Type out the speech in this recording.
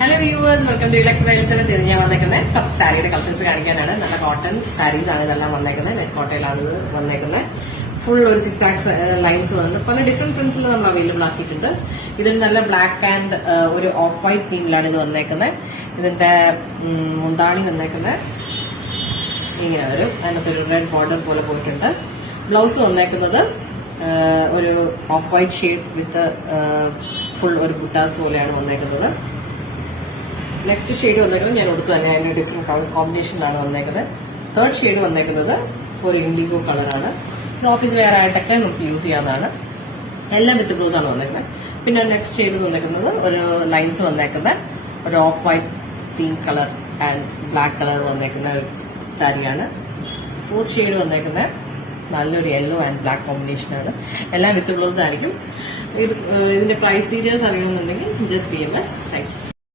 Hello viewers, welcome to Lux വൈൽസെവൻ. ഇത് ഞാൻ വന്നേക്കുന്നത് കുറച്ച് സാരിയുടെ കളക്ഷൻസ് കാണിക്കാനാണ്. നല്ല കോട്ടൺ സാരീസ് ആണ് ഇതെല്ലാം വന്നേക്കുന്നത്. നെറ്റ് കോട്ടയിലാണ് ഇത് വന്നേക്കുന്നത്. ഫുൾ ഒരു 6 ആക്സ് ലൈൻസ് വന്ന് പല ഡിഫറെന്റ് പ്രിന്റ്സിൽ നമ്മൾ അവൈലബിൾ ആക്കിയിട്ടുണ്ട്. ഇതിന് നല്ല ബ്ലാക്ക് ആൻഡ് ഒരു ഓഫ് വൈറ്റ് തീമിലാണ് ഇത് വന്നേക്കുന്നത്. ഇതിന്റെ മുന്താണി വന്നേക്കുന്നത് ഇങ്ങനെ വരും. അതിനകത്ത് ഒരു റെഡ് ബോർഡർ പോലെ പോയിട്ടുണ്ട്. ബ്ലൗസ് വന്നേക്കുന്നത് ഒരു of white shade with full ഒരു ബുട്ടാസ് പോലെയാണ് വന്നേക്കുന്നത്. നെക്സ്റ്റ് ഷെയ്ഡ് വന്നേക്കുന്നത് ഞാൻ കൊടുത്തു തന്നെ അതിന്റെ ഡിഫറെന്റ് കളർ കോമ്പിനേഷനിലാണ് വന്നേക്കുന്നത്. തേർഡ് ഷെയ്ഡ് വന്നേക്കുന്നത് ഒരു ഇൻഡിഗോ കളറാണ്. ഓഫീസ് വെയർ ആയിട്ടൊക്കെ നമുക്ക് യൂസ് ചെയ്യാവുന്നതാണ്. എല്ലാം വിത്ത് ബ്ലൗസ് ആണ് വന്നേക്കുന്നത്. പിന്നെ നെക്സ്റ്റ് ഷെയ്ഡ് വന്നേക്കുന്നത് ഒരു ലൈൻസ് വന്നേക്കുന്ന ഒരു of white theme colour and black colour വന്നേക്കുന്ന ഒരു സാരിയാണ്. ഫോർത്ത് ഷെയ്ഡ് വന്നേക്കുന്നത് നല്ലൊരു യെല്ലോ ആൻഡ് ബ്ലാക്ക് കോമ്പിനേഷനാണ്. എല്ലാം വിത്ത് ബ്ലൗസ് ആയിരിക്കും. ഇതിന്റെ പ്രൈസ് ഡീറ്റെയിൽസ് അറിയണമെന്നുണ്ടെങ്കിൽ just DM us. Thank U.